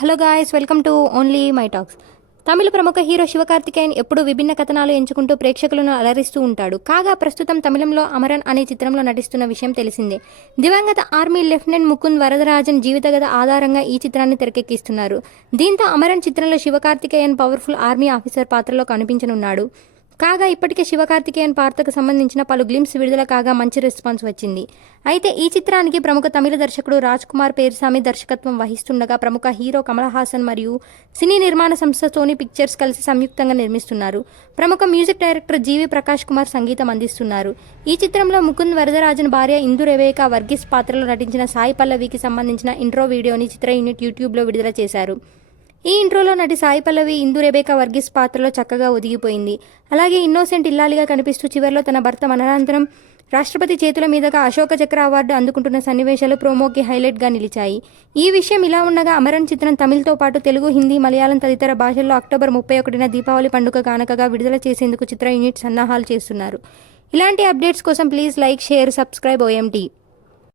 Hello guys, welcome to only my talks. తమిళ ప్రముఖ హీరో శివకార్తికేయన్ ఎప్పుడూ విభిన్న కథనాలు ఎంచుకుంటూ ప్రేక్షకులను అలరిస్తూ ఉంటాడు. కాగా ప్రస్తుతం తమిళంలో అమరన్ అనే చిత్రంలో నటిస్తున్న విషయం తెలిసిందే. దివంగత ఆర్మీ లెఫ్టినెంట్ ముకుంద్ వరదరాజన్ జీవితకథ ఆధారంగా ఈ చిత్రాన్ని తెరకెక్కిస్తున్నారు. దీంతో అమరన్ చిత్రంలో శివకార్తికేయన్ పవర్ఫుల్ ఆర్మీ ఆఫీసర్ పాత్రలో కనిపించనున్నాడు. కాగా ఇప్పటికే శివకార్తికేయన్ పాత్రకు సంబంధించిన పలు గ్లిమ్స్ విడుదల కాగా మంచి రెస్పాన్స్ వచ్చింది. అయితే ఈ చిత్రానికి ప్రముఖ తమిళ దర్శకుడు రాజ్ కుమార్ పేర్సామి దర్శకత్వం వహిస్తుండగా ప్రముఖ హీరో కమల్ హాసన్ మరియు సినీ నిర్మాణ సంస్థ సోనీ పిక్చర్స్ కలిసి సంయుక్తంగా నిర్మిస్తున్నారు. ప్రముఖ మ్యూజిక్ డైరెక్టర్ జీవి ప్రకాష్ కుమార్ సంగీతం అందిస్తున్నారు. ఈ చిత్రంలో ముకుంద్ వరదరాజన్ భార్య ఇందు రెబేకా వర్గీస్ పాత్రలో నటించిన సాయి పల్లవికి సంబంధించిన ఇంట్రో వీడియోని చిత్ర యూనిట్ యూట్యూబ్లో విడుదల చేశారు. ఈ ఇంట్రోలో నటి సాయి పల్లవి ఇందు రెబేకా వర్గీస్ పాత్రలో చక్కగా ఒదిగిపోయింది. అలాగే ఇన్నోసెంట్ ఇల్లాలిగా కనిపిస్తూ చివరిలో తన భర్త మరణానంతరం రాష్ట్రపతి చేతుల మీదుగా అశోక చక్ర అవార్డు అందుకుంటున్న సన్నివేశాలు ప్రోమోకి హైలైట్గా నిలిచాయి. ఈ విషయం ఇలా ఉండగా అమరన్ చిత్రం తమిళ్తో పాటు తెలుగు, హిందీ, మలయాళం తదితర భాషల్లో అక్టోబర్ 31న దీపావళి పండుగ కానుకగా విడుదల చేసేందుకు చిత్ర యూనిట్ సన్నాహాలు చేస్తున్నారు. ఇలాంటి అప్డేట్స్ కోసం please like, share, subscribe OMT.